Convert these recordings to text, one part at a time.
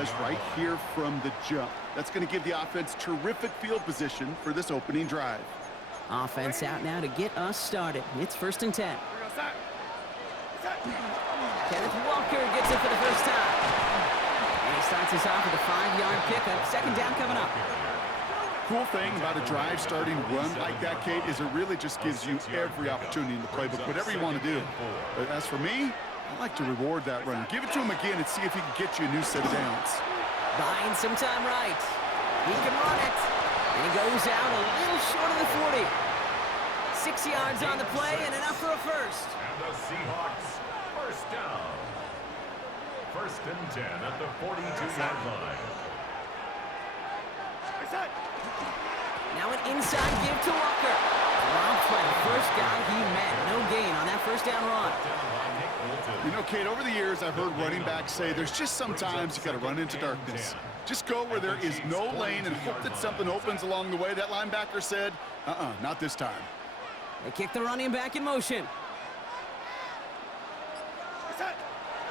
does right here from the jump. That's going to give the offense terrific field position for this opening drive. Offense out now to get us started. It's 1st and 10. Kenneth Walker gets it for the first time. And he starts us off with a 5-yard pickup. 2nd down coming up. Cool thing about a drive starting run like that, Kate, is it really just gives you every opportunity in the playbook, whatever you want to do. But as for me, I like to reward that run. Give it to him again and see if he can get you a new set of downs. Buying some time right. He can run it. And he goes out a little short of the 40. 6 yards on the play and enough for a first. And the Seahawks, first down. 1st and 10 at the 42-yard line. Now an inside give to Walker. Dropped by the first guy he met. No gain on that 1st down run. You know, Kate, over the years, I've heard running backs say there's just sometimes you got to run into darkness. Just go where there is no lane and hope that something opens along the way. That linebacker said, not this time. They kick the running back in motion.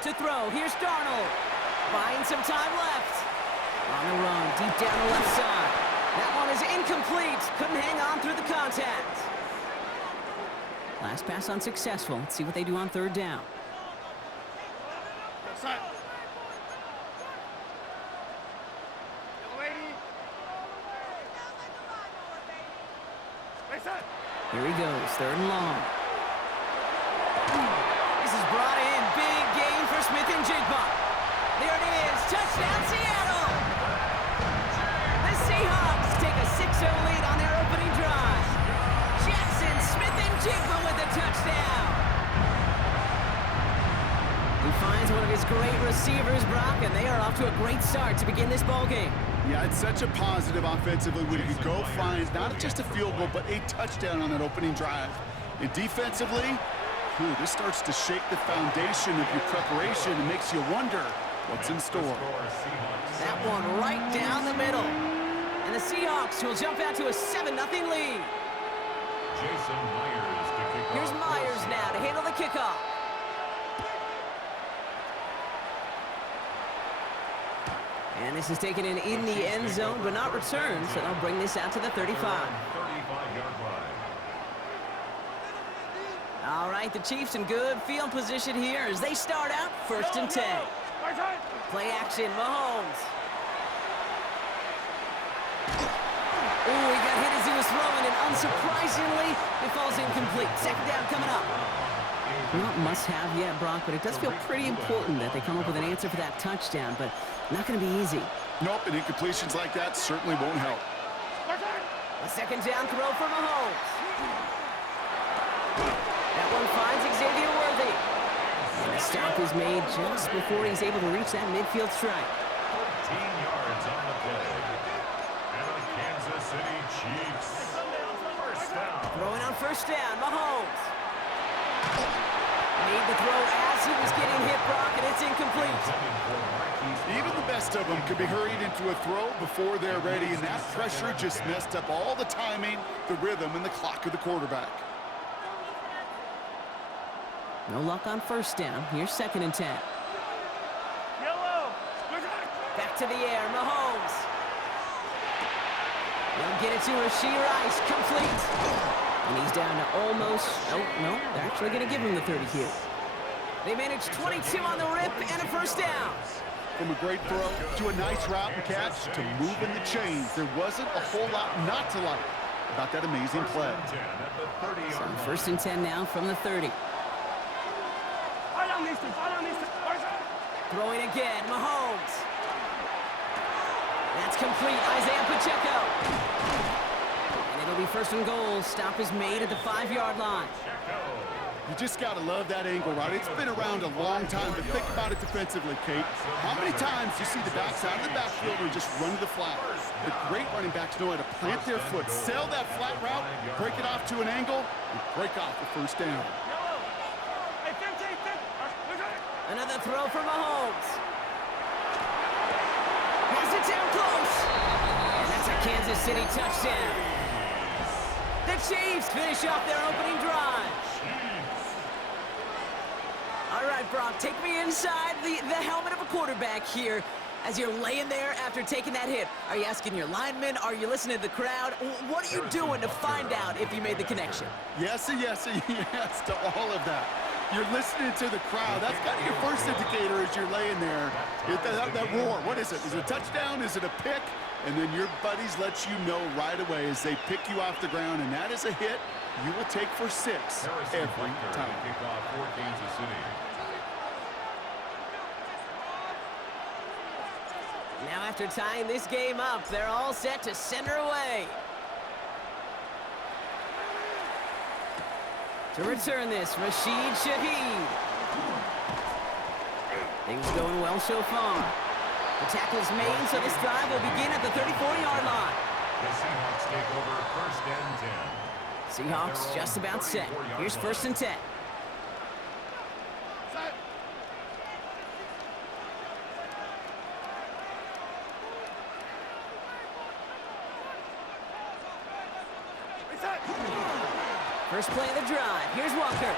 To throw, here's Darnold. Buying some time left. On the run, deep down the left side. That one is incomplete. Couldn't hang on through the contact. Last pass unsuccessful. Let's see what they do on 3rd down. Here he goes, 3rd and long. This is brought in. Big gain for Smith and Jigba. There it is. Touchdown, Seattle. The Seahawks take a 6-0 lead on their opening drive. Jackson Smith and Jigba with a touchdown. He finds one of his great receivers, Brock, and they are off to a great start to begin this ball game. Yeah, it's such a positive offensively when you go find not just a field goal, but a touchdown on that opening drive. And defensively, this starts to shake the foundation of your preparation and makes you wonder what's in store. That one right down the middle. And the Seahawks will jump out to a 7-0 lead. Jason Myers to kick off. Here's Myers now to handle the kickoff. And this is taken in the end zone, but not returned, so they'll bring this out to the 35. 35-yard line. All right, the Chiefs in good field position here as they start out 1st and 10. Play action, Mahomes. Ooh, he got hit as he was throwing, and unsurprisingly, it falls incomplete. 2nd down coming up. Not must-have yet, Brock, but it does feel pretty important that they come up with an answer for that touchdown, but not going to be easy. Nope, and incompletions like that certainly won't help. A 2nd down throw for Mahomes. That one finds Xavier Worthy. And the stop is made just before he's able to reach that midfield strike. 14 yards on the play. And the Kansas City Chiefs, first down. Throwing on 1st down, Mahomes. Made the throw as he was getting hit, Brock, and it's incomplete. Even the best of them could be hurried into a throw before they're ready, and that pressure just messed up all the timing, the rhythm, and the clock of the quarterback. No luck on 1st down. Here's 2nd and 10. Back to the air, Mahomes. They'll get it to Rashee Rice, complete. And he's down to almost, oh, no, they're actually going to give him the 30 here. They managed 22 on the rip and a 1st down. From a great throw to a nice route and catch to moving the chains, there wasn't a whole lot not to like about that amazing play. So 1st and 10 now from the 30. Throwing again, Mahomes. That's complete, Isaiah Pacheco. And it'll be 1st and goal. Stop is made at the 5-yard line. You just got to love that angle, right? It's been around a long time, but think about it defensively, Kate. How many times you see the backside of the backfield and just run to the flat? The great running backs know how to plant their foot, sail that flat route, break it off to an angle, and break off the 1st down. Another throw for Mahomes. Has it down close. And that's a Kansas City touchdown. The Chiefs finish off their opening drive. All right, Brock, take me inside the helmet of a quarterback here. As you're laying there after taking that hit, are you asking your lineman? Are you listening to the crowd? What are you doing to find out if you made the connection? Yes, and yes, and yes to all of that. You're listening to the crowd. That's kind of your first indicator as you're laying there. That roar, what is it? Is it a touchdown? Is it a pick? And then your buddies let you know right away as they pick you off the ground, and that is a hit you will take for 6 every time. Kickoff for Kansas City. Now after tying this game up, they're all set to send her away. To return this, Rashid Shaheed. Things going well so far. The tackle's made, so this drive will begin at the 34-yard line. The Seahawks take over 1st and 10. Seahawks just about set. Here's 1st and 10. First play of the drive. Here's Walker.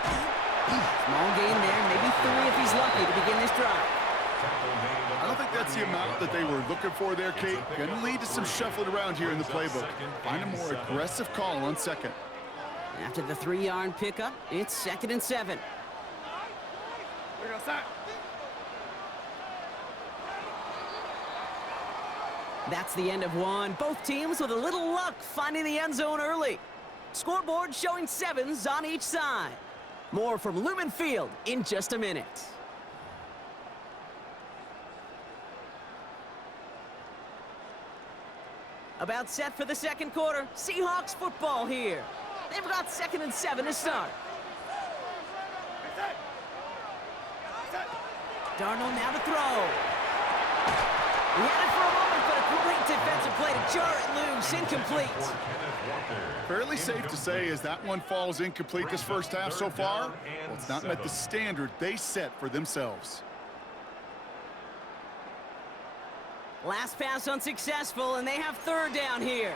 Small gain there, maybe 3 if he's lucky to begin this drive. I don't think that's the amount that they were looking for there, Kate. Going to lead to some shuffling around here in the playbook. Find a more aggressive call on 2nd. After the 3-yard pickup, it's 2nd and 7. That's the end of one. Both teams with a little luck finding the end zone early. Scoreboard showing 7s on each side. More from Lumen Field in just a minute. About set for the 2nd quarter. Seahawks football here. They've got 2nd and 7 to start. Darnold now to throw. He had it for a moment, but a great defensive play to jar it loose. Incomplete. Fairly safe to say as that one falls incomplete this first half so far, well, it's not met the standard they set for themselves. Last pass unsuccessful, and they have 3rd down here.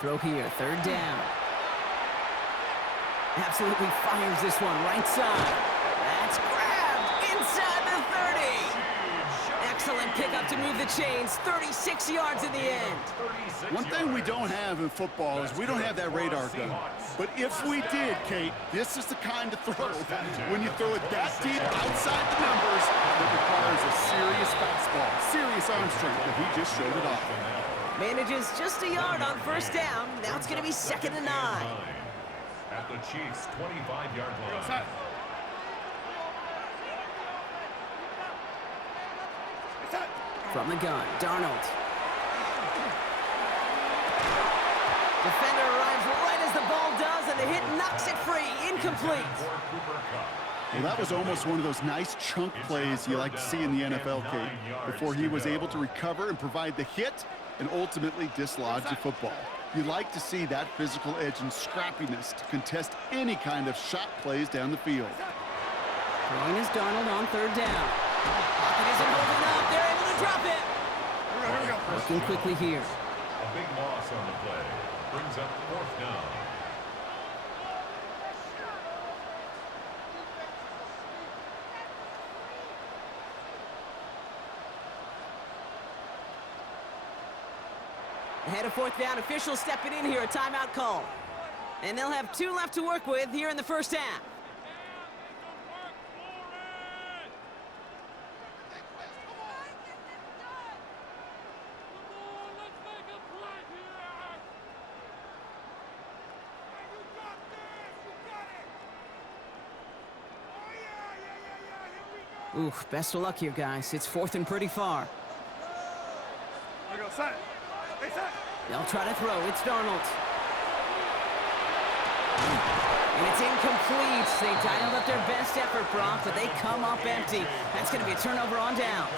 Throw here, 3rd down. Absolutely fires this one right side. That's grabbed inside the 30. Excellent pickup to move the chains. 36 yards in the end. One thing we don't have in football is we don't have that radar gun. But if we did, Kate, this is the kind of throw when you throw it that deep outside the numbers that requires a serious fastball, serious arm strength, and he just showed it off. Manages just a yard on 1st down. Now it's going to be 2nd and 9. At the Chiefs' 25-yard line. From the gun, Darnold. Defender arrives right as the ball does, and the hit knocks it free. Incomplete. Well, that was almost one of those nice chunk plays you like to see in the NFL, Kate, before he was able to recover and provide the hit and ultimately dislodge the football. You like to see that physical edge and scrappiness to contest any kind of shot plays down the field. Throwing is Darnold on 3rd down. Pocket isn't holding up. They're able to drop it. Working quickly here. A big loss on the play. Brings up 4th down. Ahead of 4th down, officials stepping in here, a timeout call. And they'll have 2 left to work with here in the first half. Oof, best of luck here, guys. It's 4th and pretty far. They'll try to throw. It's Darnold. And it's incomplete. They dialed up their best effort, Brock, but they come up empty. That's going to be a turnover on downs.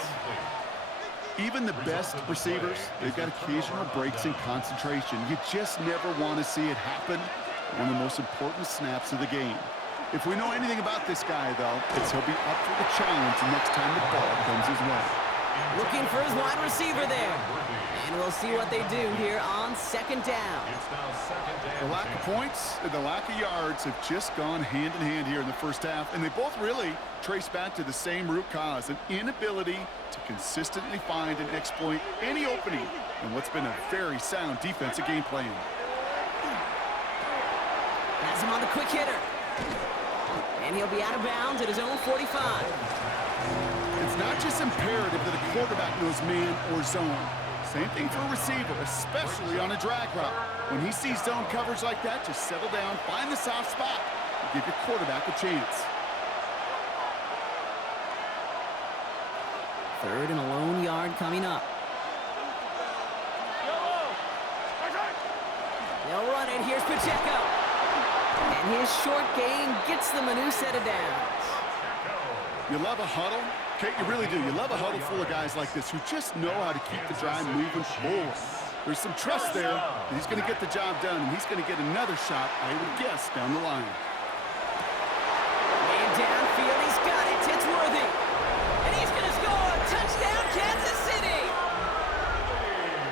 Even the best receivers, they've got occasional breaks in concentration. You just never want to see it happen on the most important snaps of the game. If we know anything about this guy, though, it's he'll be up for the challenge next time the ball comes his way. Looking for his wide receiver there. And we'll see what they do here on second down. It's now second The and lack of 10. points and the lack of yards have just gone hand in hand here in the first half, and they both really trace back to the same root cause, an inability to consistently find and exploit any opening in what's been a very sound defensive game plan. Has him on the quick hitter. And he'll be out of bounds at his own 45. It's not just imperative that a quarterback knows man or zone. Same thing for a receiver, especially on a drag route. When he sees zone coverage like that, just settle down, find the soft spot, and give your quarterback a chance. Third and a lone yard coming up. They'll run it. Here's Pacheco. And his short gain gets them a new set of downs. You love a huddle? Kate, you really do. You love a huddle full of guys like this who just know how to keep the drive moving forward. There's some trust there that he's going to get the job done, and he's going to get another shot, I would guess, down the line. And downfield, he's got it. It's Worthy. And he's going to score. Touchdown, Kansas City.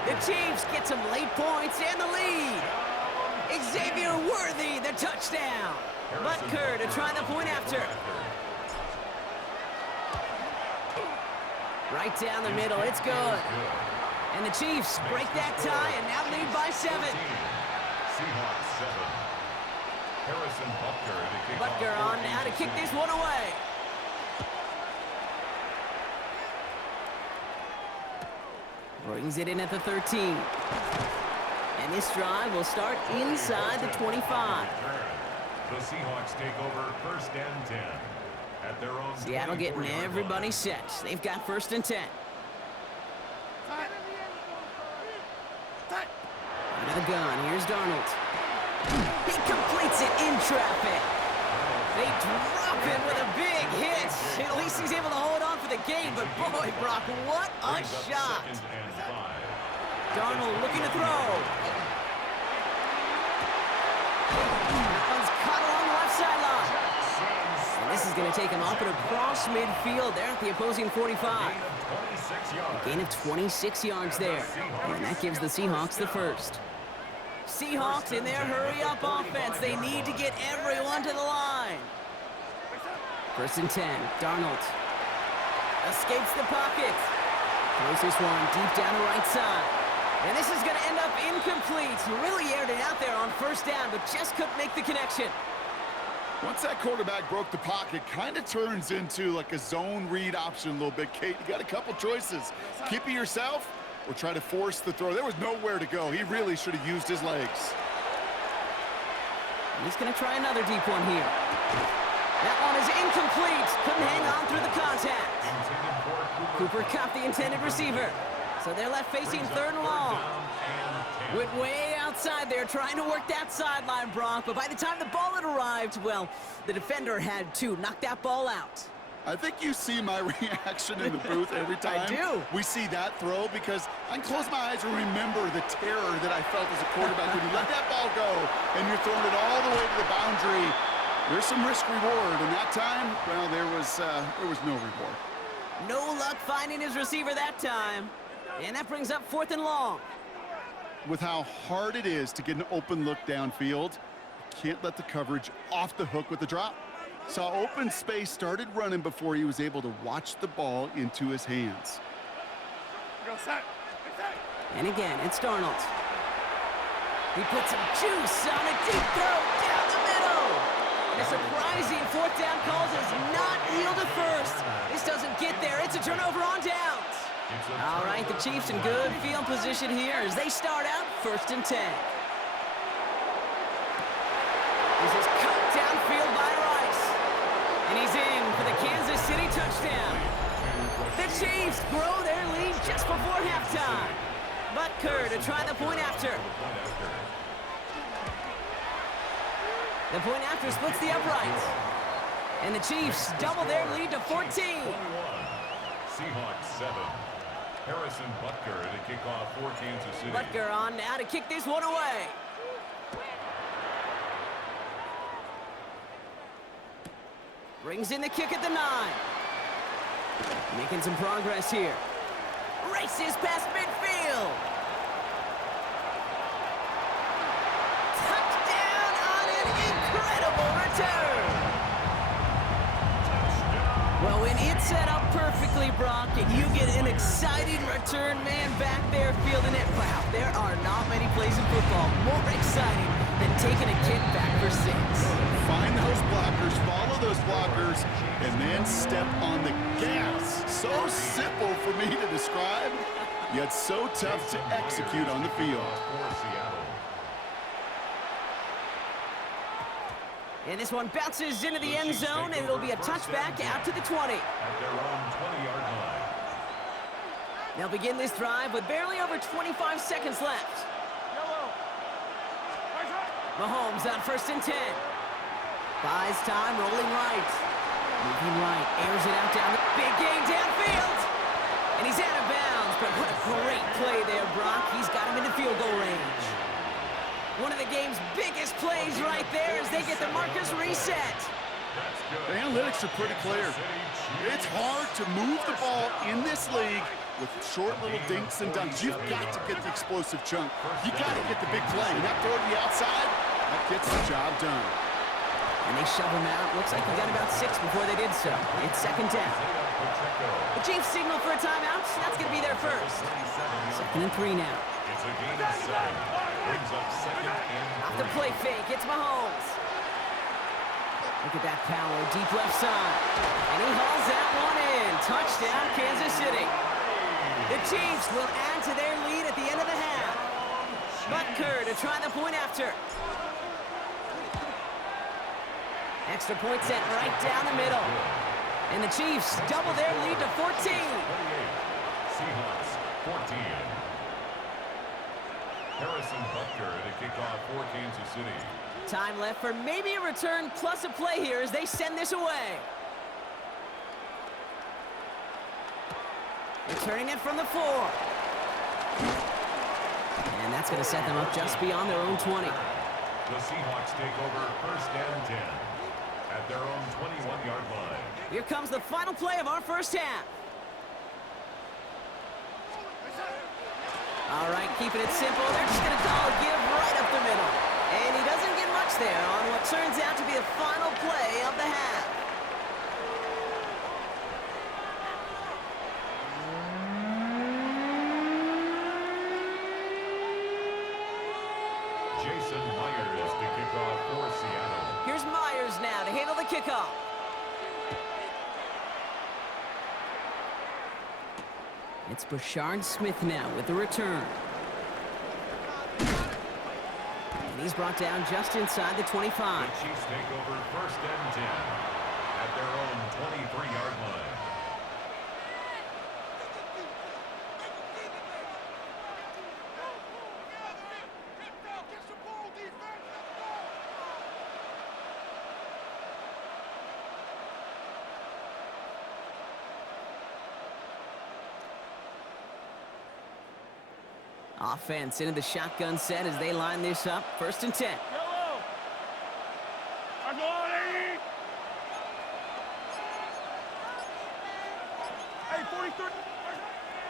The Chiefs get some late points and the lead. Xavier Worthy, the touchdown. Butker to try the point after. Right down the middle, it's good. And the Chiefs break that tie and now lead by 7. Seahawks 7. Harrison Butker to kick off. Butker on now to kick this one away. Brings it in at the 13. And this drive will start inside the 25. The Seahawks take over first and 10. At their own Seattle getting everybody set. They've got first and 10. Out of the gun, here's Darnold. He completes it in traffic. They drop him with a big hit. At least he's able to hold on for the game, but boy, Brock, what a shot. Darnold looking to throw. That one's caught along the left sideline. And this is going to take him up and across midfield there at the opposing 45. A gain of 26 yards there. And that gives the Seahawks the first. Seahawks in their hurry-up offense. They need to get everyone to the line. First and 10. Darnold escapes the pocket. Throws this one deep down the right side. And this is going to end up incomplete. He really aired it out there on first down, but just couldn't make the connection. Once that quarterback broke the pocket, kind of turns into like a zone read option a little bit, Kate. You got a couple choices. Keep it yourself or try to force the throw. There was nowhere to go. He really should have used his legs. And he's going to try another deep one here. That one is incomplete. Couldn't hang on through the contact. Cooper caught the intended receiver. So they're left facing third and long. Went way outside there trying to work that sideline, Brock. But by the time the ball had arrived, well, the defender had to knock that ball out. I think you see my reaction in the booth every time I do. we see that throw, because I can close my eyes and remember the terror that I felt as a quarterback when you let that ball go and you're throwing it all the way to the boundary. There's some risk reward, and that time, well, there was no reward. No luck finding his receiver that time. And that brings up fourth and long. With how hard it is to get an open look downfield, can't let the coverage off the hook with the drop. Saw open space, started running before he was able to watch the ball into his hands. And again, it's Darnold. He puts some juice on a deep throw down the middle. And a surprising fourth down call does not yield a first. This doesn't get there. It's a turnover on downs. All right, the Chiefs in good field position here as they start out first and 10. This is cut downfield by Rice. And he's in for the Kansas City touchdown. The Chiefs grow their lead just before halftime. Butker to try the point after. The point after splits the uprights. And the Chiefs double their lead to 14. Seahawks 7. Harrison Butker to kick off for Kansas City. Butker on now to kick this one away. Brings in the kick at the 9. Making some progress here. Races past midfield. set up perfectly, Brock, and you get an exciting return man back there fielding it. Wow, there are not many plays in football more exciting than taking a kick back for 6. Find those blockers, follow those blockers, and then step on the gas. So simple for me to describe, yet so tough to execute on the field. And this one bounces into the end zone, and it'll be a touchback out to the 20. At their own 20-yard line. They'll begin this drive with barely over 25 seconds left. Mahomes on 1st and 10. Buys time, rolling right. Moving right, airs it out down the big gain downfield. And he's out of bounds, but what a great play there, Brock. He's got him into field goal range. One of the game's biggest plays right there as they get the markers reset. The analytics are pretty clear. It's hard to move the ball in this league with short little dinks and dunks. You've got to get the explosive chunk. You got to get the big play. And that throw to the outside, that gets the job done. And they shove him out. Looks like he got about 6 before they did so. It's 2nd down. The Chiefs signal for a timeout. That's going to be their first. 2nd and 3 now. It's a gain of 7. Brings up 2nd and 3. Off the play fake, it's Mahomes. Look at that power, deep left side. And he hauls that one in. Touchdown, Kansas City. The Chiefs will add to their lead at the end of the half. Butker to try the point after. Extra point sent right down the middle. And the Chiefs double their lead to 14. Seahawks 14. Harrison Butker to kick off for Kansas City. Time left for maybe a return plus a play here as they send this away. Returning it from the 4. And that's going to set them up just beyond their own 20. The Seahawks take over 1st and 10 at their own 21-yard line. Here comes the final play of our first half. All right, keeping it simple. They're just going to call a give right up the middle. And he doesn't get much there on what turns out to be the final play of the half. Jason Myers to kick off for Seattle. Here's Myers now to handle the kickoff. It's Brashard Smith now with the return. And he's brought down just inside the 25. The Chiefs take over 1st and 10 at their own 23-yard line. Offense into the shotgun set as they line this up. 1st and 10.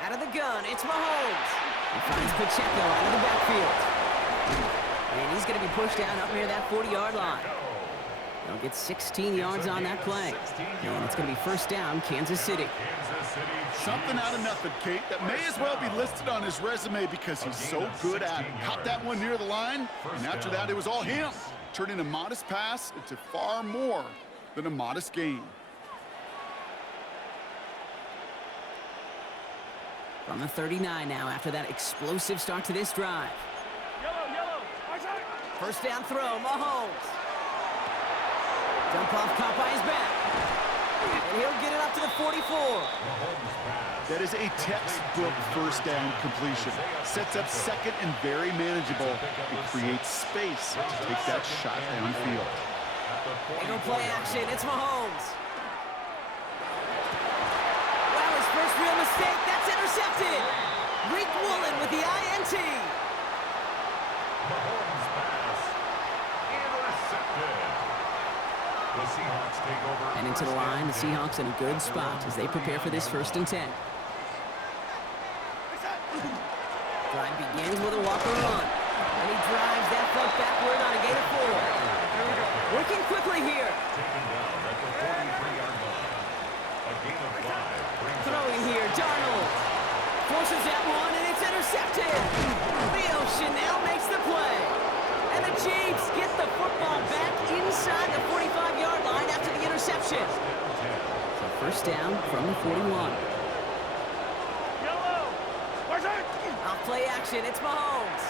Out of the gun, it's Mahomes. He finds Pacheco out of the backfield. And he's going to be pushed down up near that 40-yard line. They'll get 16 yards on that play. And it's going to be 1st down, Kansas City. Something out of nothing, Kate, that may as well be listed on his resume because he's so good at it. Caught that one near the line, and after that, it was all him. Turning a modest pass into far more than a modest gain. From the 39 now after that explosive start to this drive. 1st down throw, Mahomes. Dump off caught by his back. And he'll get it up to the 44. That is a textbook 1st down completion. Sets up 2nd and very manageable. It creates space to take that shot downfield. Angle play action, it's Mahomes. Wow, his first real mistake, that's intercepted. Reek Woolen with the INT. Mahomes pass intercepted. The Seahawks take over. And into the line, the Seahawks in a good spot as they prepare for this 1st and 10. Drive begins with a walker run. And he drives that foot backward on a gain of 4. Working quickly here. Taken down at the 43-yard line. A gain of 5 brings up Throwing here, Darnold. Forces that one, and it's intercepted. Leo Chanel makes the play. And the Chiefs get the football back inside the 45-yard line after the interception. So first down from the 41. Off play action, it's Mahomes.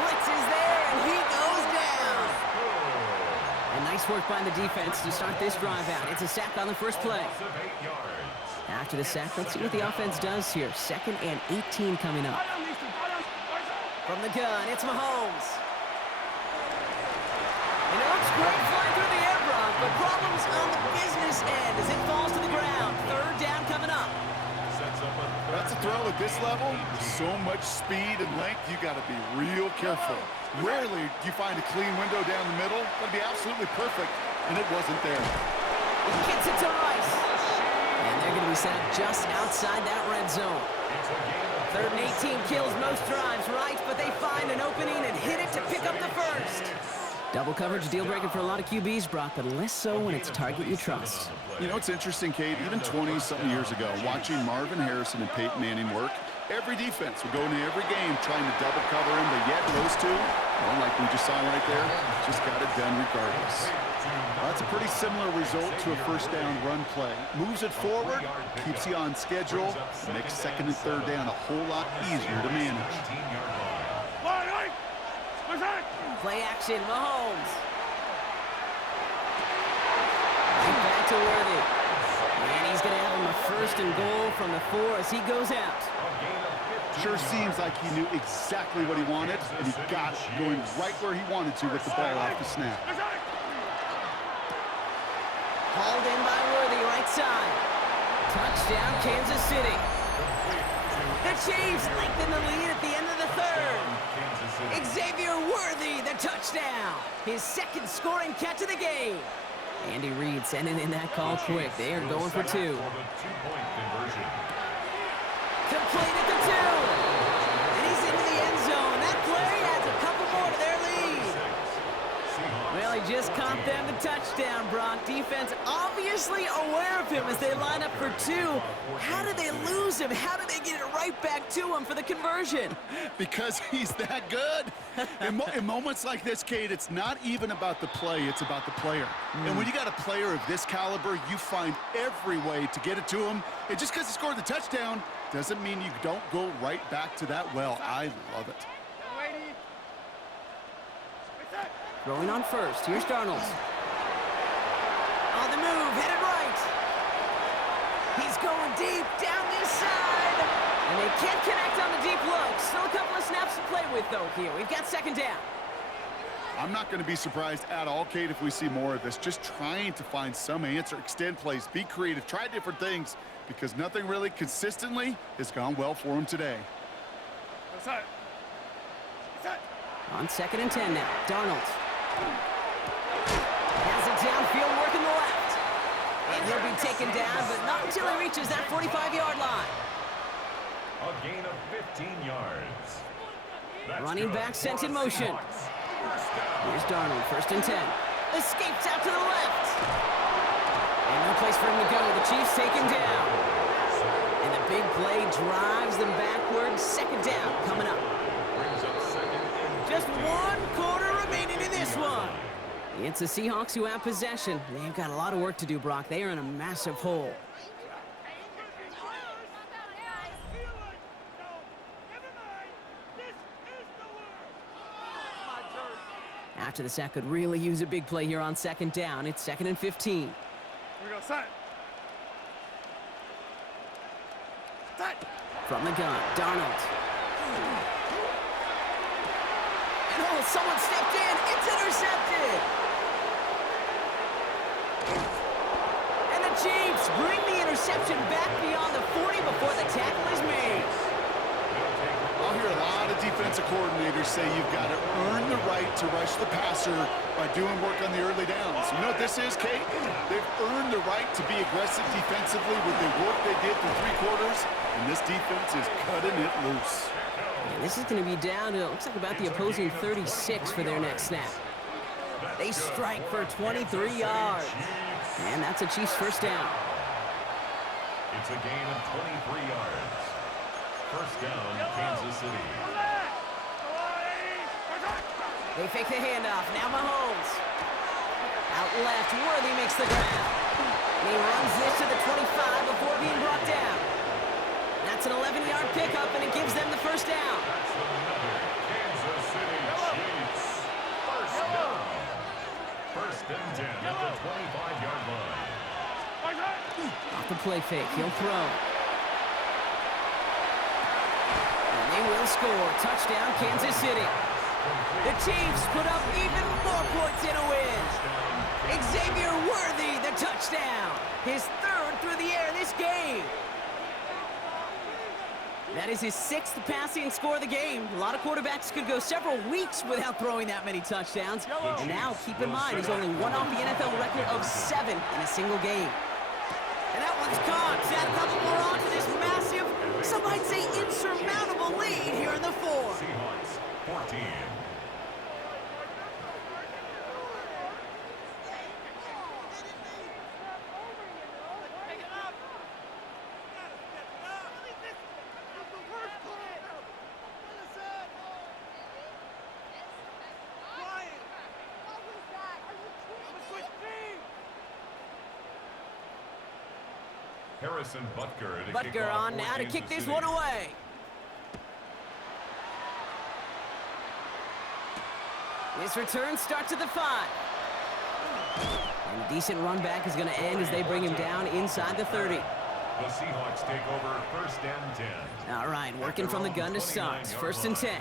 Blitz is there, and he goes down. And nice work by the defense to start this drive out. It's a sack on the first play. of 8 yards. After the sack, let's see what the offense does here. 2nd and 18 coming up. From the gun, it's Mahomes. And it looks great flying through the air, Brock, but problems on the business end as it falls to the ground. 3rd down coming up. Sets up a That's a throw at this level. So much speed and length, you got to be real careful. Rarely do you find a clean window down the middle. That'd be absolutely perfect, and it wasn't there. He gets it to Rice. And they're going to be set up just outside that red zone. 3rd and 18 kills most drives, right? But they find an opening and hit it to pick up the first. Double coverage, deal breaker for a lot of QBs, Brock, but less so when it's a target you trust. You know, it's interesting, Kate, even 20-something years ago, watching Marvin Harrison and Peyton Manning work, every defense would go into every game trying to double cover him, but yet those two, well, like we just saw right there, just got it done regardless. That's a pretty similar result to a first down run play. Moves it forward, keeps you on schedule, makes 2nd and 3rd down a whole lot easier to manage. Play action, Mahomes. Right back to Worthy. And he's going to have him a 1st and goal from the 4 as he goes out. Sure seems like he knew exactly what he wanted, and he got it going right where he wanted to with the ball off the snap. Hauled in by Worthy, right side. Touchdown, Kansas City. The Chiefs lengthen the lead at the end of the 3rd. Xavier Worthy, the touchdown. His 2nd scoring catch of the game. Andy Reid sending in that call quick. They are going for 2. For the 2-point conversion. Complete at the 2. And he's into the end zone. That play adds a couple more to their lead. Well, he just caught them the touchdown, Brock. Defense obviously aware of him as they line up for 2. How did they lose him? How did they get it right back to him for the conversion? Because he's that good. In moments like this, Kate, it's not even about the play, it's about the player. And when you got a player of this caliber, you find every way to get it to him. And just because he scored the touchdown doesn't mean you don't go right back to that well. I love it. Throwing on first. Here's Darnold. On the move, headed right. He's going deep down this side. And they can't connect on the deep look. Still a couple of snaps to play with, though, here. We've got 2nd down. I'm not going to be surprised at all, Kate, if we see more of this. Just trying to find some answer, extend plays, be creative, try different things, because nothing really consistently has gone well for him today. On 2nd and 10 now. Darnold. Has it downfield, working the left. And he'll be taken down, but not until he reaches that 45-yard line. A gain of 15 yards. That's Running good. back sent in motion. Here's Darnold, 1st and 10. Escapes out to the left. And no place for him to go. The Chiefs take him down. And the big play drives them backwards. 2nd down coming up. Brings up 2nd and Just 1 quarter remaining in this one. It's the Seahawks who have possession. They've got a lot of work to do, Brock. They are in a massive hole. After the sack, could really use a big play here on 2nd down. It's 2nd and 15. Here we go, set. From the gun, Darnold. And oh, someone stepped in. It's intercepted. And the Chiefs bring the interception back beyond the 40 before the tackle is made. I'll hear a lot of defensive coordinators say you've got to earn the right to rush the passer by doing work on the early downs. You know what this is, Kate? They've earned the right to be aggressive defensively with the work they did through 3 quarters, and this defense is cutting it loose. And this is going to be down to, it looks like about the opposing 36 for their next snap. They strike for 23 yards. And that's a Chiefs first down. It's a gain of 23 yards. First down, Kansas City. They fake the handoff. Now Mahomes. Out left, Worthy makes the ground. And he runs this to the 25 before being brought down. That's an 11-yard pickup, and it gives them the first down. That's another Kansas City Chiefs. First down. First and 10 at the 25-yard line. Off the play fake, he'll throw. And they will score. Touchdown, Kansas City. The Chiefs put up even more points in a win. Xavier Worthy, the touchdown. His third through the air this game. That is his 6th passing score of the game. A lot of quarterbacks could go several weeks without throwing that many touchdowns. And now, keep in mind, he's only one off the NFL record of 7 in a single game. And that one's caught. Add a couple more on to this massive, some might say insurmountable lead here in the 4. Seahawks, 14. Harrison Butker to kick off on now to Kansas kick this City. one away. This return starts at the 5. And a decent run back is going to end as they bring him down inside the 30. The Seahawks take over first and 10. All right, working from the gun to start. First and 10.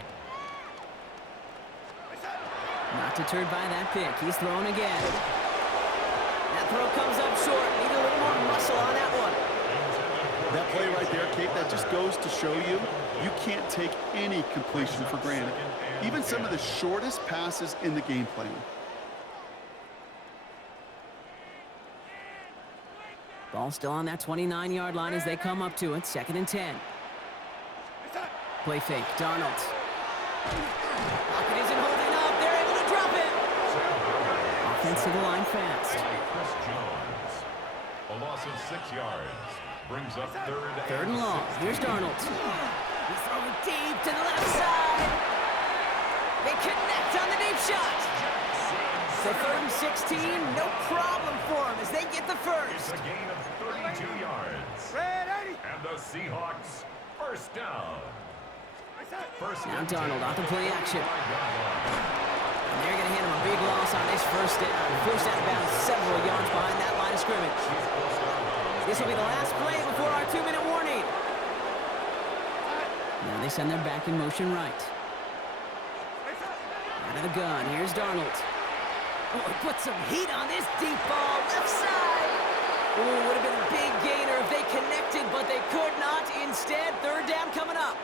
Not deterred by that pick. He's throwing again. That throw comes up short. Need a little more muscle on that one. That play right there, Kate, that just goes to show you, you can't take any completion for granted. Even some of the shortest passes in the game plan. Ball still on that 29-yard line as they come up to it. Second and 10. Play fake. Darnold. Pocket isn't holding up. They're able to drop it. Offense to the line fast. Chris Jones. A loss of 6 yards. Brings up third and long. Here's Darnold. He's throwing deep to the left side. They connect on the deep shot. So third and 16, no problem for them as they get the It's first. a gain of 32 yards. And the Seahawks first down. Now Darnold off the play action. And they're going to hand him a big loss on this first down. Forced out of bounds several yards behind that line of scrimmage. This will be the last play before our 2-minute warning. Now they send them back in motion right. Out of the gun, here's Darnold. Oh, he put some heat on this deep ball, left side. Oh, would have been a big gainer if they connected, but they could not. Instead, third down coming up.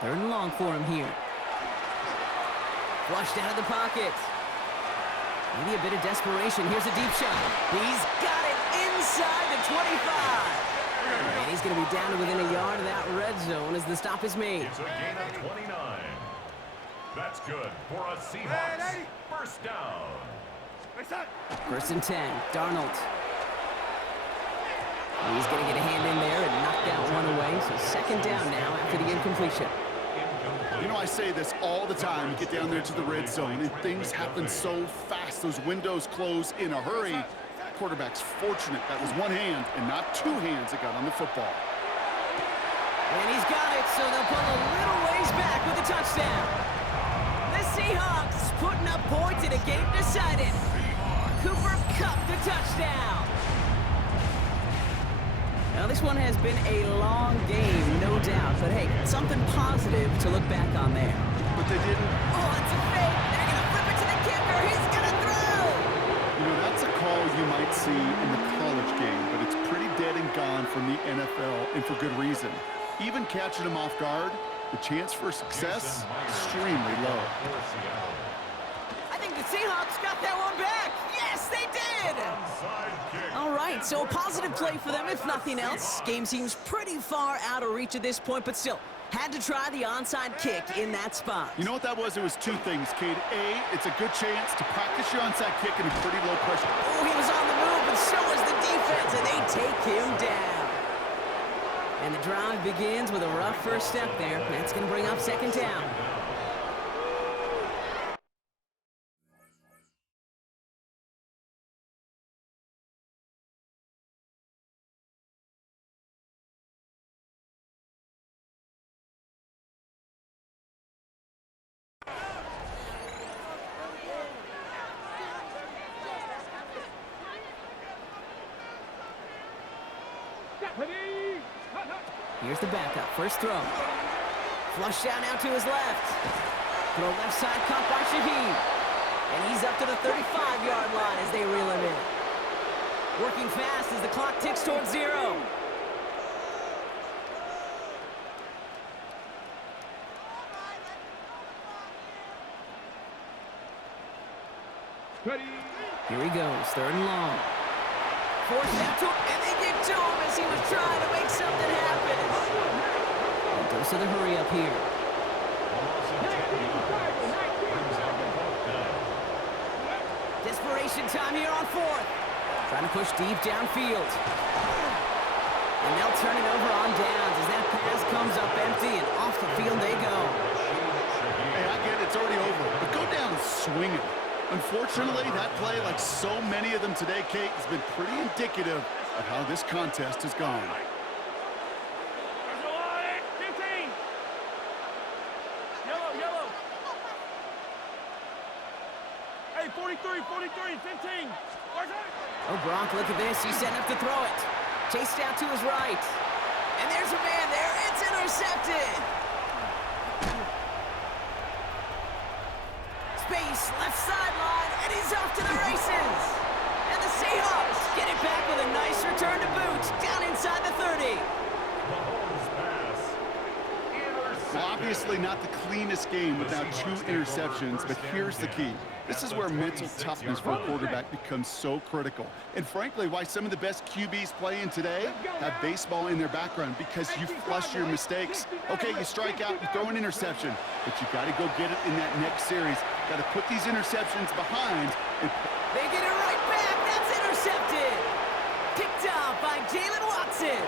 Third and long for him here. Flushed out of the pocket. Maybe a bit of desperation. Here's a deep shot. He's got it inside the 25. And he's going to be down to within a yard of that red zone as the stop is made. It's a gain of 29. That's good for a Seahawks first down. First and 10. Darnold. He's going to get a hand in there and knock that one away. So second down now after the incompletion. You know, I say this all the time. You get down there to the red zone, and things happen so fast. Those windows close in a hurry. Quarterback's fortunate that was one hand and not two hands that got on the football. And he's got it, so they'll pull a little ways back with a touchdown. The Seahawks putting up points in a game decided. Cooper Kupp, the touchdown. Now, this one has been a long game, no doubt. But, hey, something positive to look back on there. But they didn't. Oh, it's a fake. They're going to flip it to the kicker. He's going to throw. You know, that's a call you might see in the college game, but it's pretty dead and gone from the NFL, and for good reason. Even catching them off guard, the chance for success, extremely low. I think the Seahawks got that one back. Yes, they did. All right, so a positive play for them, if nothing else. Game seems pretty far out of reach at this point, but still, Had to try the onside kick in that spot. You know what that was? It was two things, Cade. A, it's a good chance to practice your onside kick in a pretty low pressure. Oh, he was on the move, but so was the defense, and they take him down. And the drive begins with a rough first step there. That's going to bring up second down. Here's the backup. First throw. Flush down out to his left. Throw left side caught by Shaheed. And he's up to the 35-yard line as they reel him in. Working fast as the clock ticks towards 0. Here he goes. 3rd and long. Forced out to him, and they get to him as he was trying to make something happen. And goes to the hurry-up here. Desperation time here on 4th. Trying to push deep downfield. And they'll turn it over on downs as that pass comes up empty, and off the field they go. Hey, I get it. It's already over. But go down swinging. Unfortunately, that play, like so many of them today, Kate, has been pretty indicative of how this contest has gone. 15. Yellow. Hey, 43, 15. Oh, Gronk, look at this. He's setting up to throw it. Chased out to his right. And there's a man there. It's intercepted. Space, left sideline, and he's off to the races. And the Seahawks get it back with a nice return to boot down inside the 30. Well, obviously not the cleanest game without 2 interceptions, but here's the key. This is where mental toughness for a quarterback becomes so critical. And frankly, why some of the best QBs playing today have baseball in their background, because you flush your mistakes. Okay, you strike out, you throw an interception, but you got to go get it in that next series. Got to put these interceptions behind. And they get it right back. That's intercepted. Picked off by Jalen Watson.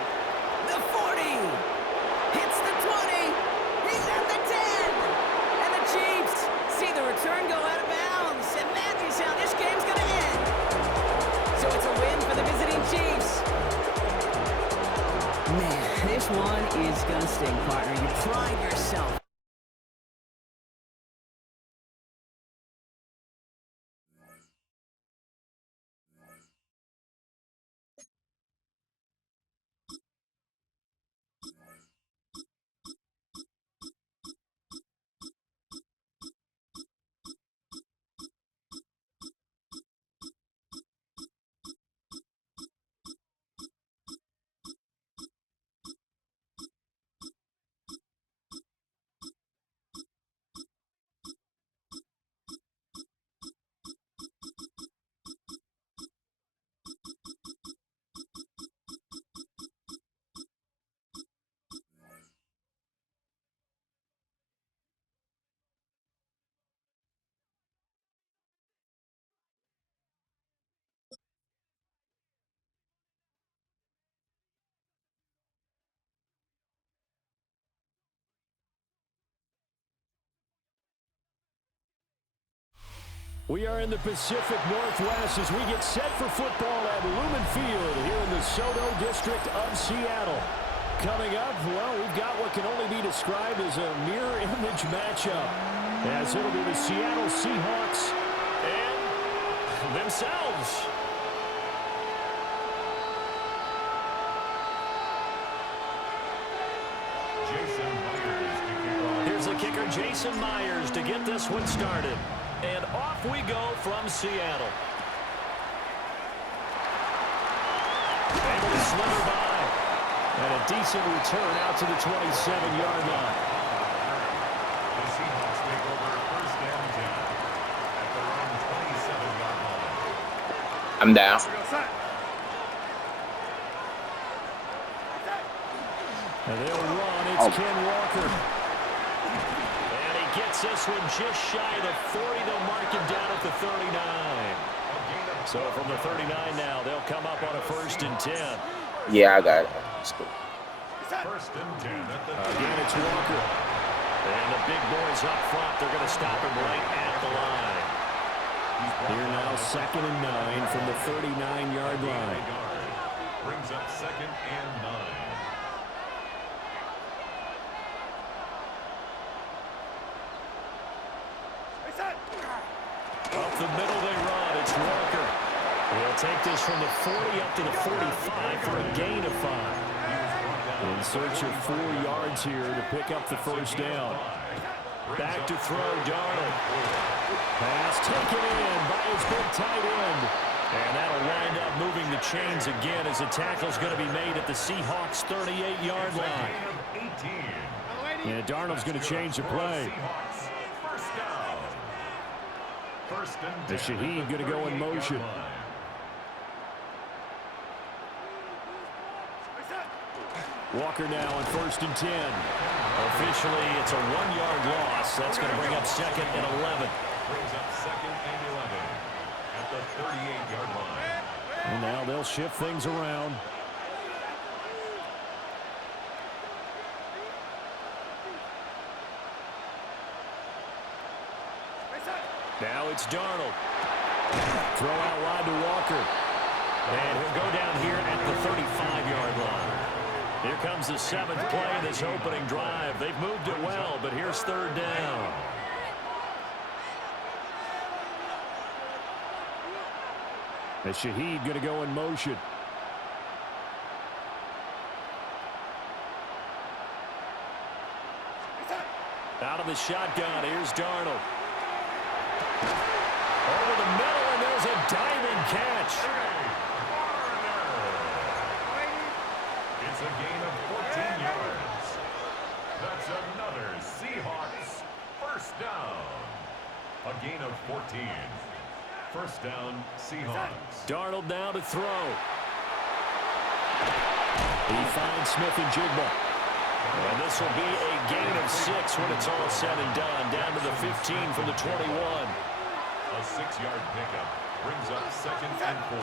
The 40. Hits the 20. He's at the 10. And the Chiefs see the return go out of bounds. And that is how this game's going to end. So it's a win for the visiting Chiefs. Man, this one is going to sting, partner. You pride yourself. We are in the Pacific Northwest as we get set for football at Lumen Field here in the Soto District of Seattle. Coming up, well, we've got what can only be described as a mirror image matchup, as it'll be the Seattle Seahawks and themselves. Here's the kicker, Jason Myers, to get this one started. And off we go from Seattle. Able to slither by. And a decent return out to the 27-yard line. The Seahawks take over first down 10 at their own 27-yard line. I'm down. And they'll run. It's Ken Walker. Walker. And he gets this one just shy of the 40. They'll mark him down at the 39. So from the 39 now, they'll come up on a 1st and 10. Yeah, I got it. First and 10 at the Again, it's Walker. And the big boys up front, they're going to stop him right at the line. Here now, 2nd and 9 from the 39-yard line. brings up 2nd and 9. Up the middle they run. It's Walker. He'll take this from the 40 up to the 45 for a gain of 5. In search of 4 yards here to pick up the 1st down. Back to throw, Darnold. Pass taken in by his big tight end. And that'll wind up moving the chains again as the tackle's going to be made at the Seahawks' 38-yard line. And Darnold's going to change the play. The Shaheed going to go in motion. Walker now on 1st and 10. Officially, it's a 1-yard loss. That's going to bring up 2nd and 11. Brings up 2nd and 11 at the 38-yard line. And now they'll shift things around. Now it's Darnold. Throw out wide to Walker. And he'll go down here at the 35-yard line. Here comes the 7th play of this opening drive. They've moved it well, but here's 3rd down. And Shaheed going to go in motion. Out of the shotgun, here's Darnold. Over the middle, and there's a diving catch. It's a gain of 14 yards. That's another Seahawks 1st down. A gain of 14. 1st down, Seahawks. Darnold now to throw. He finds Smith and Jigba. And this will be a gain of 6 when it's all said and done. Down to the 15 from the 21. A 6-yard pickup brings up 2nd and 4.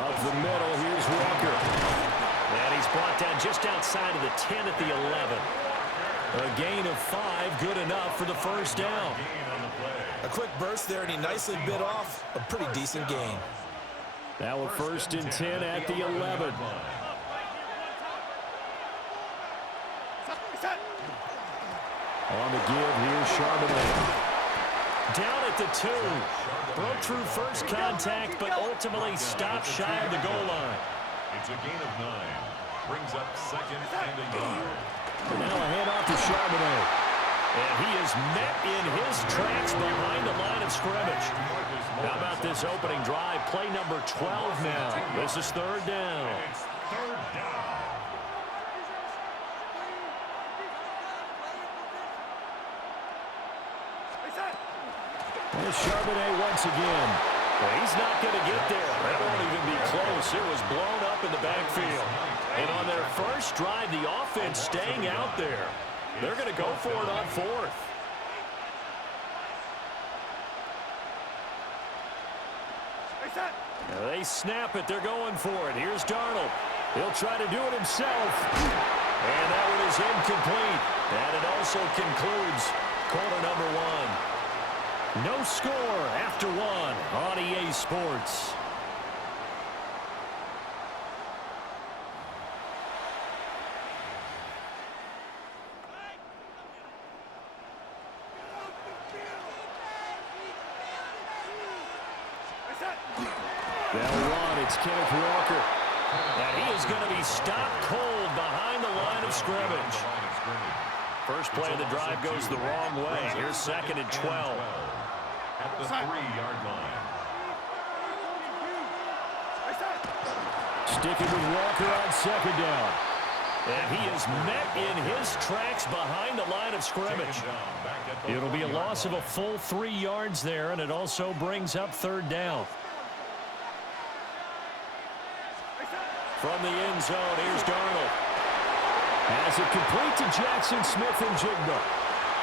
Up the middle, here's Walker. And he's brought down just outside of the 10 at the 11. A gain of 5, good enough for the 1st down. A quick burst there, and he nicely bit off a pretty decent gain. Now a 1st and 10 at the 11. On the give, here's Charbonnet. Down at the 2. Broke through first contact, but ultimately stopped shy of the goal line. It's a gain of 9. Brings up 2nd and a yard. Now a handoff to Charbonnet. And he is met in his tracks behind the line of scrimmage. How about this opening drive? Play number 12 now. This is 3rd down. It's 3rd down. There's Charbonnet once again. Well, he's not going to get there. That won't even be close. It was blown up in the backfield. And on their first drive, the offense staying out there. They're going to go for it on 4th. They snap it. They're going for it. Here's Darnold. He'll try to do it himself. And that one is incomplete. And it also concludes quarter number 1. No score after 1 on EA Sports. They'll run. It's Kenneth Walker. And he is going to be stopped cold behind the line of scrimmage. First play of the drive goes the wrong way. Here's 2nd and 12. At the 3-yard line. Sticking with Walker on 2nd down. And he is met in his tracks behind the line of scrimmage. It'll be a loss of a full 3 yards there, and it also brings up 3rd down. From the end zone, here's Darnold. Has it complete to Jackson Smith-Njigba.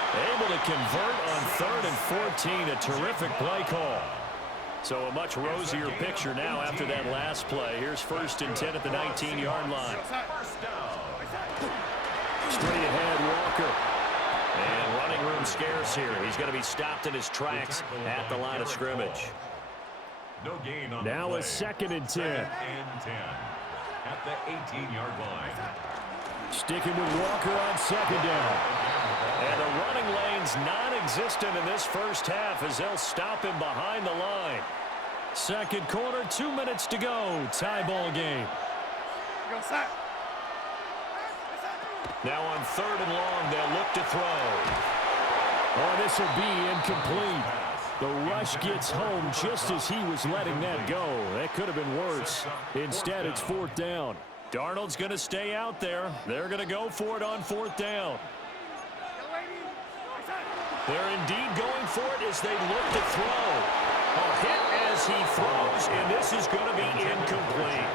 Able to convert on 3rd and 14. A terrific play call. So a much rosier picture now after that last play. Here's 1st and 10 at the 19-yard line. Straight ahead, Walker. And running room scarce here. He's going to be stopped in his tracks at the line of scrimmage. No gain on now a 2nd and 10. 2nd and 10 at the 18-yard line. Sticking with Walker on 2nd down. And the running lane's non-existent in this first half as they'll stop him behind the line. Second quarter, 2 minutes to go. Tie ball game. Now on 3rd and long, they'll look to throw. Oh, this will be incomplete. The rush gets home just as he was letting that go. That could have been worse. Instead, it's 4th down. Darnold's going to stay out there. They're going to go for it on 4th down. They're indeed going for it as they look to throw. A hit as he throws, and this is going to be incomplete.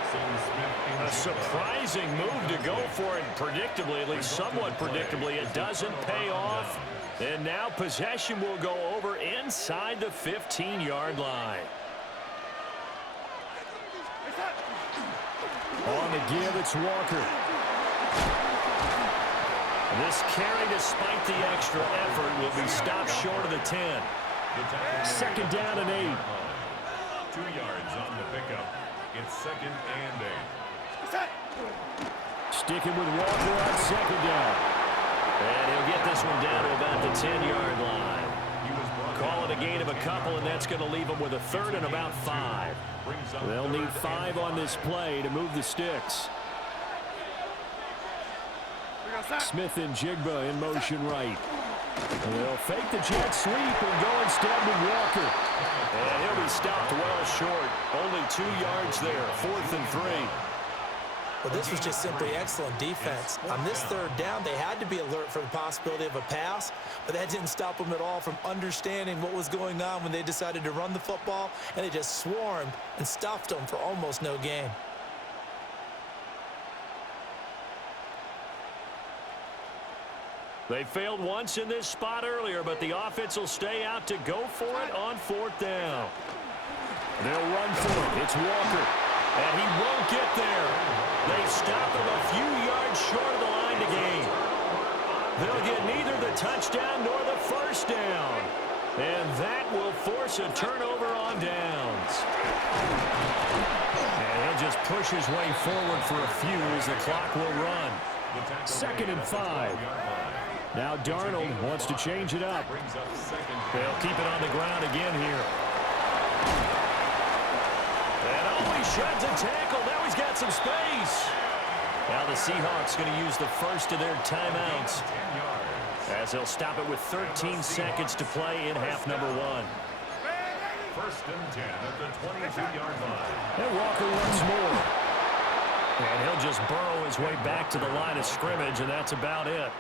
A surprising move to go for it, predictably, at least somewhat predictably. It doesn't pay off, and now possession will go over inside the 15-yard line. On the give, it's Walker. This carry, despite the extra effort, will be stopped short of the 10. 2nd down and 8. 2 yards on the pickup. It's 2nd and 8. Sticking with Walker on 2nd down. And he'll get this one down to about the 10-yard line. Call it a gain of a couple, and that's going to leave them with a 3rd and about 5. They'll need 5 on this play to move the sticks. Smith-Njigba in motion right. And they'll fake the jet sweep and go instead with Walker. And he'll be stopped well short. Only 2 yards there. 4th and 3. Well, this was just simply excellent defense. On this 3rd down, they had to be alert for the possibility of a pass, but that didn't stop them at all from understanding what was going on when they decided to run the football, and they just swarmed and stuffed them for almost no gain. They failed once in this spot earlier, but the offense will stay out to go for it on 4th down. They'll run for it. It's Walker, and he won't get there. They stop him a few yards short of the line to gain. They'll get neither the touchdown nor the 1st down. And that will force a turnover on downs. And he'll just push his way forward for a few as the clock will run. 2nd and 5. Now Darnold wants to change it up. They'll keep it on the ground again here. And he shreds a tackle. Now he's got some space. Now the Seahawks going to use the first of their timeouts as they'll stop it with 13 seconds to play in half number 1. 1st and 10 at the 22-yard line. And Walker once more. And he'll just burrow his way back to the line of scrimmage, and that's about it.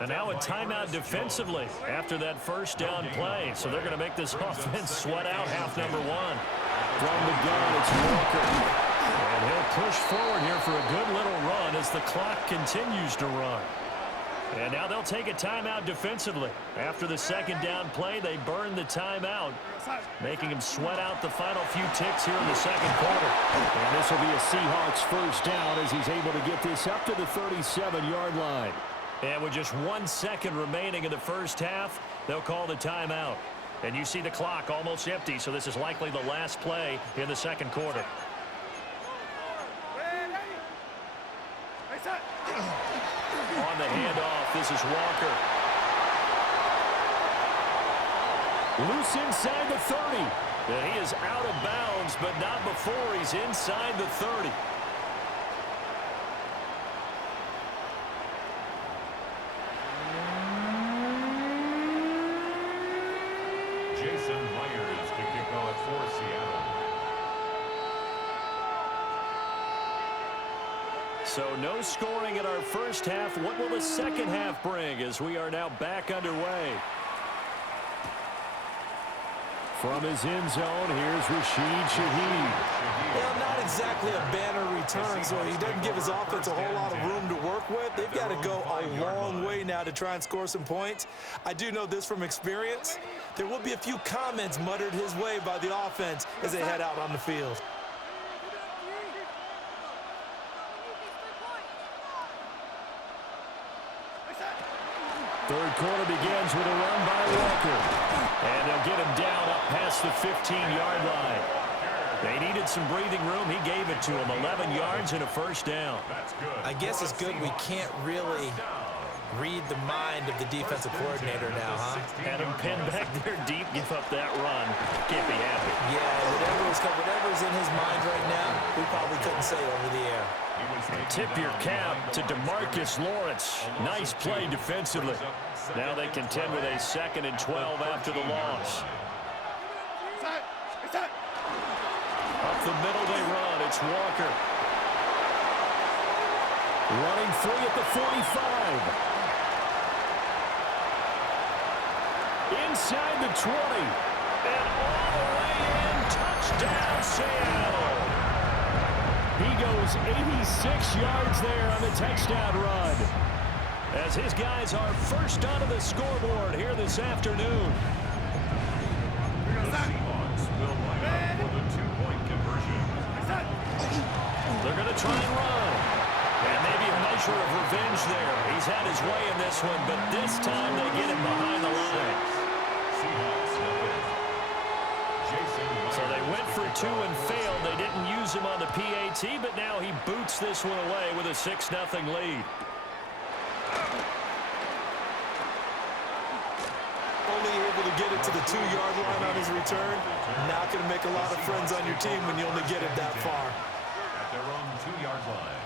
And now a timeout defensively after that 1st down play. So they're going to make this offense sweat out half number 1. From the gun, it's Walker. And he'll push forward here for a good little run as the clock continues to run. And now they'll take a timeout defensively. After the 2nd down play, they burn the timeout, making him sweat out the final few ticks here in the 2nd quarter. And this will be a Seahawks 1st down as he's able to get this up to the 37-yard line. And with just 1 second remaining in the first half, they'll call the timeout. And you see the clock almost empty, so this is likely the last play in the 2nd quarter. On the handoff, this is Walker. Loose inside the 30. And he is out of bounds, but not before he's inside the 30. For Seattle. So no scoring in our first half. What will the second half bring as we are now back underway? From his end zone, here's Rashid Shaheed. Well, not exactly a banner return, so he doesn't give his offense a whole lot of room to work with. They've got to go a long way now to try and score some points. I do know this from experience. There will be a few comments muttered his way by the offense as they head out on the field. Third quarter begins with a run by Walker. And they'll get him down up past the 15-yard line. They needed some breathing room. He gave it to him. 11 yards and a first down. I guess it's good we can't really read the mind of the defensive coordinator now, huh? Had him pinned back there deep, give up that run. Can't be happy. Yeah, whatever's in his mind right now, we probably couldn't say over the air. Tip your cap to DeMarcus Lawrence. Nice play defensively. Now they contend with a 2nd and 12 after the loss. Up the middle they run. It's Walker. Running free at the 45. Inside the 20. And all the way in. Touchdown, Seattle. He goes 86 yards there on the touchdown run. As his guys are first onto the scoreboard here this afternoon. The Seahawks will line up for the two-point conversion. They're going to try and run. And maybe a measure of revenge there. He's had his way in this one, but this time they get him behind the line. So they went for 2 and failed. They didn't use him on the PAT, but now he boots this one away with a 6-0 lead. Only able to get it to the 2-yard line on his return. Not going to make a lot of friends on your team when you only get it that far. At their own 2-yard line.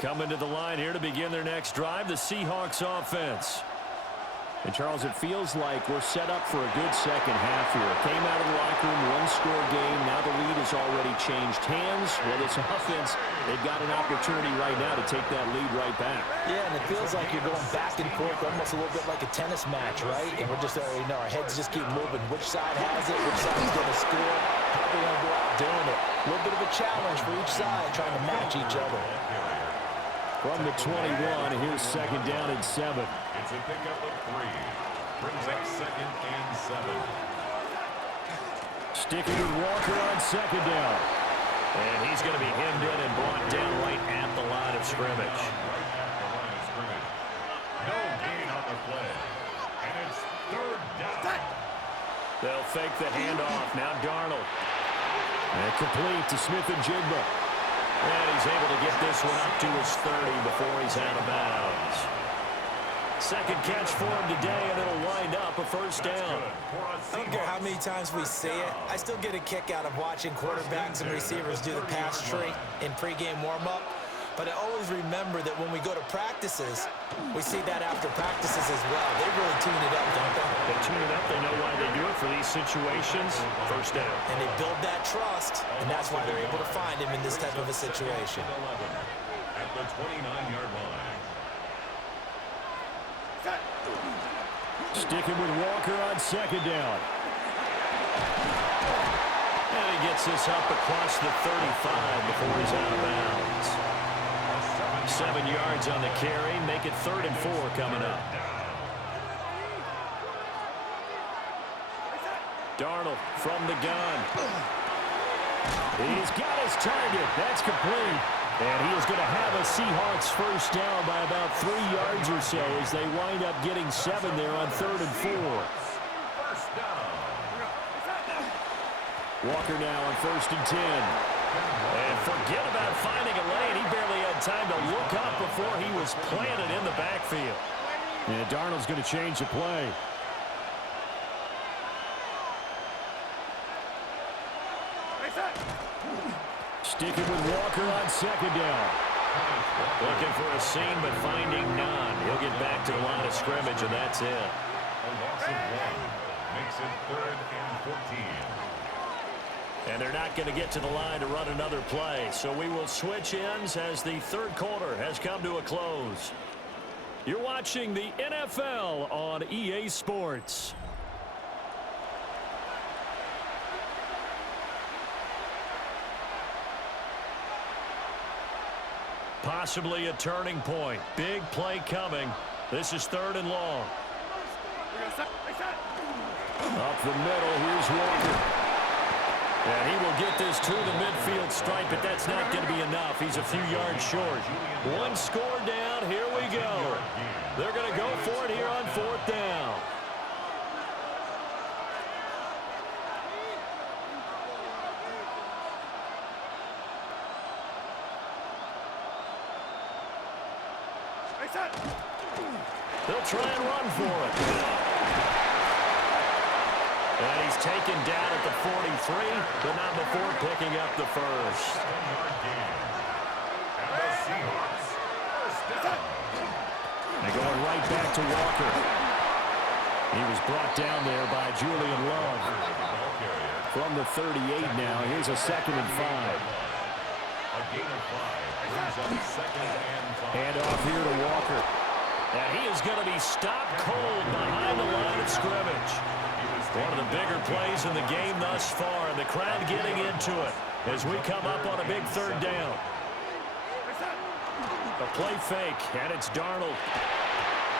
Coming to the line here to begin their next drive, the Seahawks offense. And, Charles, it feels like we're set up for a good second half here. Came out of the locker room, one-score game. Now the lead has already changed hands. Well, this offense, they've got an opportunity right now to take that lead right back. Yeah, and it feels like you're going back and forth almost a little bit like a tennis match, right? And we're just, our heads just keep moving. Which side has it? Which side's going to score? How are they going to go out doing it? A little bit of a challenge for each side, trying to match each other. From the 21, here's 2nd down and 7. It's a pickup of 3. Brings up 2nd and 7. Sticking with Walker on 2nd down. And he's going to be hemmed in and brought down right at the line of scrimmage. No gain on the play. And it's 3rd down. They'll fake the handoff. Now Darnold. And complete to Smith-Njigba. And he's able to get this one up to his 30 before he's out of bounds. Second catch for him today, and it'll wind up a first down. I don't care how many times we say it, I still get a kick out of watching quarterbacks and receivers do the pass tree in pregame warm-up. But I always remember that when we go to practices, we see that after practices as well. They really tune it up, don't they? They tune it up. They know why they do it for these situations. First down. And they build that trust, and that's why they're able to find him in this type of a situation. At the 29-yard line. Sticking with Walker on 2nd down. And he gets this up across the 35 before he's out of bounds. 7 yards on the carry. Make it 3rd and 4 coming up. Darnold from the gun. He's got his target. That's complete. And he is going to have a Seahawks first down by about 3 yards or so as they wind up getting 7 there on 3rd and 4. Walker now on 1st and 10. And forget about finding a lane. He barely had time to look up before he was planted in the backfield. And Darnold's going to change the play. Sticking with Walker on 2nd down. Looking for a seam, but finding none. He'll get back to the line of scrimmage, and that's it. A loss of 1 makes it 3rd and 14. And they're not going to get to the line to run another play. So we will switch ends as the 3rd quarter has come to a close. You're watching the NFL on EA Sports. Possibly a turning point. Big play coming. This is 3rd and long. Up the middle, here's Walker. And he will get this to the midfield stripe, but that's not going to be enough. He's a few yards short. 1 score down. Here we go. They're going to go for it here on 4th down. They'll try and run for it. And he's taken down at the 43, but not before picking up the first. And going right back to Walker. He was brought down there by Julian Love. From the 38 now, here's a 2nd and 5. Hand off here to Walker. And he is going to be stopped cold behind the line of scrimmage. One of the bigger plays in the game thus far. The crowd getting into it as we come up on a big 3rd down. A play fake, and it's Darnold.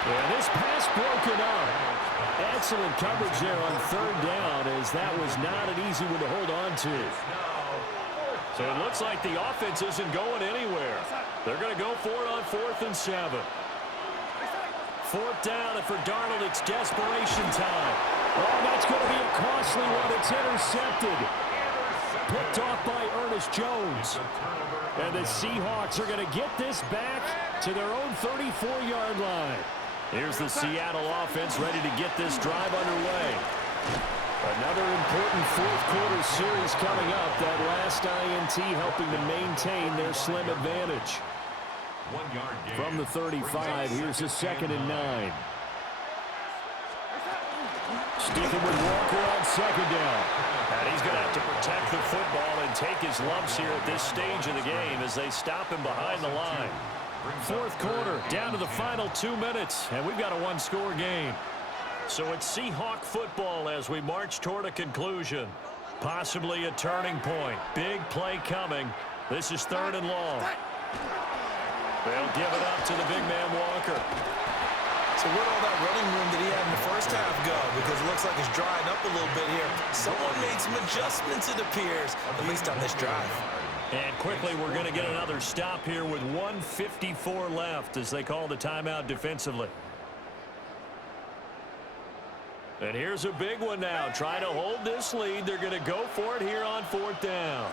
And this pass broken up. Excellent coverage there on 3rd down, as that was not an easy one to hold on to. So it looks like the offense isn't going anywhere. They're going to go for it on 4th and 7. 4th down, and for Darnold, it's desperation time. Oh, that's going to be a costly one. It's intercepted. Picked off by Ernest Jones. And the Seahawks are going to get this back to their own 34-yard line. Here's the Seattle offense ready to get this drive underway. Another important 4th quarter series coming up. That last INT helping to maintain their slim advantage. From the 35, here's a 2nd and 9. Sticking with Walker on 2nd down. And he's going to have to protect the football and take his lumps here at this stage of the game as they stop him behind the line. 4th quarter, down to the final 2 minutes, and we've got a 1-score game. So it's Seahawk football as we march toward a conclusion. Possibly a turning point. Big play coming. This is 3rd and long. They'll give it up to the big man Walker. So where'd all that running room that he had in the first half go? Because it looks like it's drying up a little bit here. Someone made some adjustments, it appears, at least on this drive. And quickly, we're going to get another stop here with 1:54 left as they call the timeout defensively. And here's a big one now. Trying to hold this lead. They're going to go for it here on 4th down.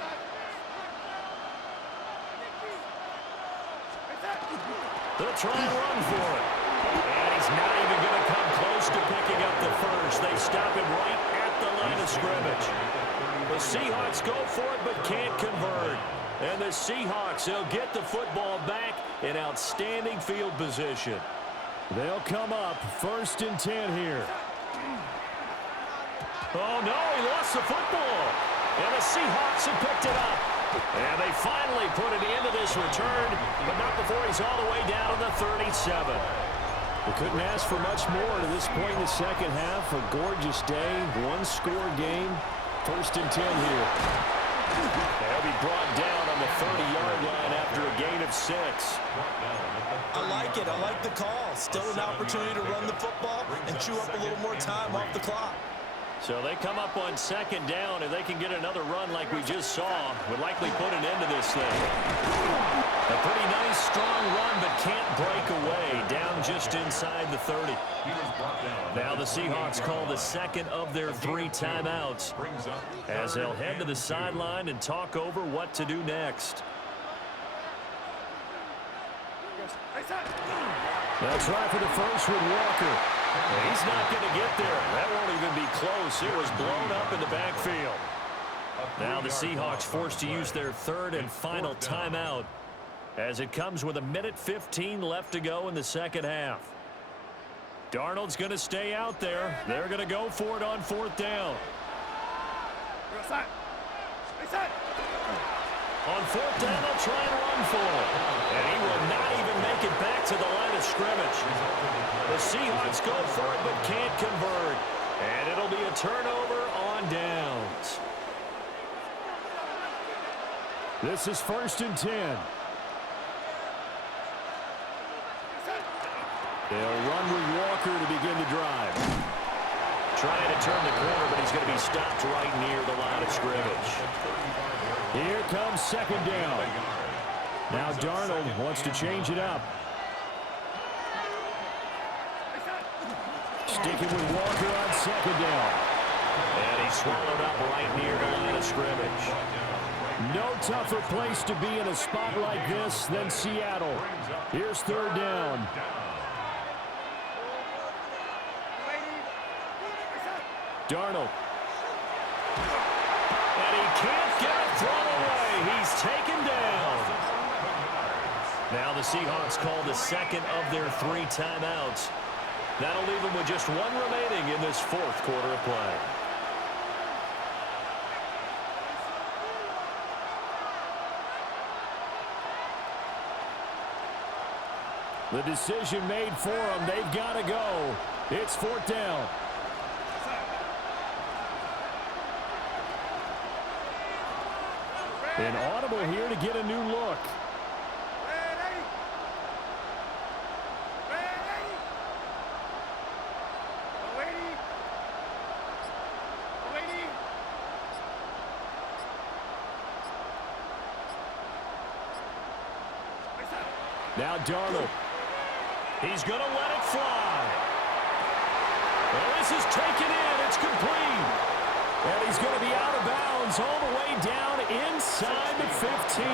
They'll try and run for it. And he's not even going to come close to picking up the first. They stop him right at the line of scrimmage. The Seahawks go for it but can't convert. And the Seahawks, they'll get the football back in outstanding field position. They'll come up 1st and 10 here. Oh, no, he lost the football. And the Seahawks have picked it up. And they finally put an end to this return, but not before he's all the way down to the 37. They couldn't ask for much more to this point in the second half. A gorgeous day, 1-score game. 1st and 10 here. They'll be brought down on the 30-yard line after a gain of 6. I like it. I like the call. Still an opportunity to run the football and chew up a little more time off the clock. So they come up on 2nd down, and they can get another run like we just saw. Would likely put an end to this thing. A pretty nice, strong run, but can't break away. Down just inside the 30. Now the Seahawks call the 2nd of their 3 timeouts as they'll head to the sideline and talk over what to do next. They'll try for the first with Walker. He's not going to get there. That won't even be close. It was blown up in the backfield. Now the Seahawks forced to use their 3rd and final timeout as it comes with 1:15 left to go in the second half. Darnold's going to stay out there. They're going to go for it on 4th down. On fourth down, they'll try and run for it. And he will not even make it back to the line of scrimmage. The Seahawks go for it but can't convert. And it'll be a turnover on downs. This is 1st and 10. They'll run with Walker to begin the drive. Trying to turn the corner, but he's going to be stopped right near the line of scrimmage. Here comes 2nd down. Now Darnold wants to change it up. Sticking with Walker on 2nd down. And he's swallowed up right near the line of scrimmage. No tougher place to be in a spot like this than Seattle. Here's 3rd down. Darnold. And he can't get it thrown away. He's taken down. Now the Seahawks call the 2nd of their 3 timeouts. That'll leave them with just 1 remaining in this 4th quarter of play. The decision made for them. They've got to go. It's 4th down. An audible here to get a new look. Now Darnold. He's going to let it fly. Well, this is taken in. It's complete. And he's going to be out of bounds all the way down inside the 15.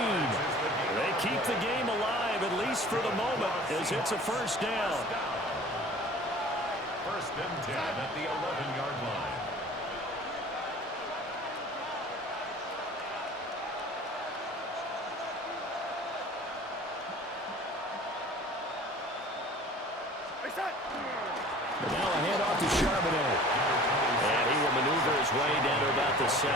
They keep the game alive, at least for the moment, as it's a 1st down. 1st and 10 at the 11-yard line. But now a handoff to Charbonnet. And he will maneuver his way down to about the 7.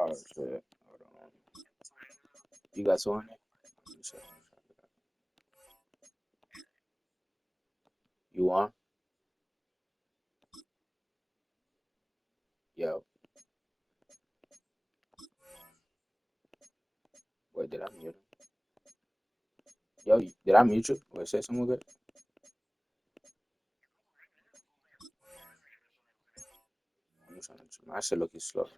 Oh shit. Hold on. You got 200? You want? Yo. Wait, did I mute him? Yo, did I mute you? Wait, say something good? I'm trying to. My shit looking slow.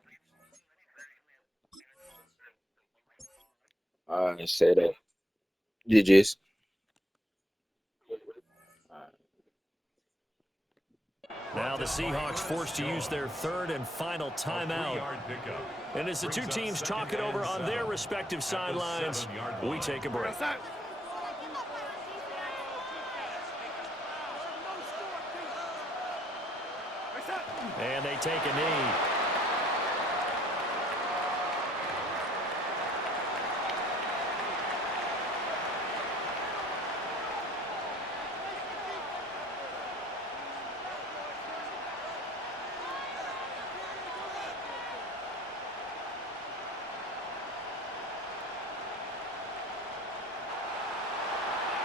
Say that. GG's. Now the Seahawks forced to use their 3rd and final timeout. And as the two teams talk it over on their respective sidelines, we take a break. And they take a knee.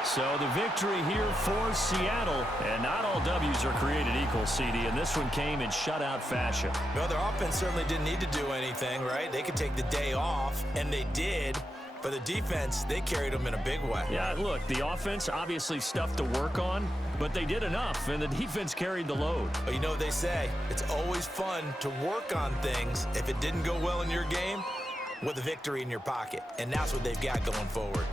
So the victory here for Seattle. And not all W's are created equal, CD, and this one came in shutout fashion. Well, their offense certainly didn't need to do anything, right? They could take the day off, and they did. But the defense, they carried them in a big way. Yeah, look, the offense, obviously stuff to work on, but they did enough, and the defense carried the load. But you know what they say, it's always fun to work on things if it didn't go well in your game with a victory in your pocket. And that's what they've got going forward.